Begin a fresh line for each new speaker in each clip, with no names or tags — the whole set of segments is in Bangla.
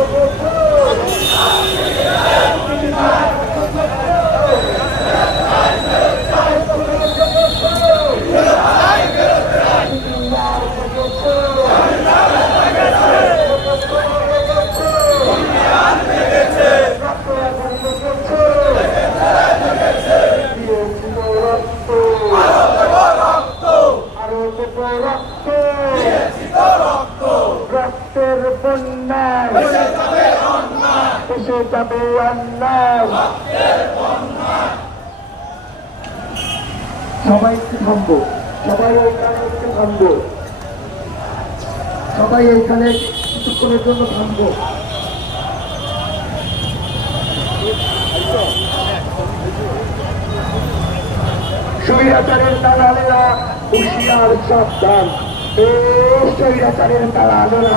Go, go, go! যাবে অন্যায় সবাই একটু থামবো সবাই ওইখানে একটু থামবো সবাই এইখানে কিছুক্ষণের জন্য থামবো স্বৈরাচারের দালালেরা হুশিয়ার সাবধান। ও স্বৈরাচারের দালালেরা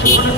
Thank you.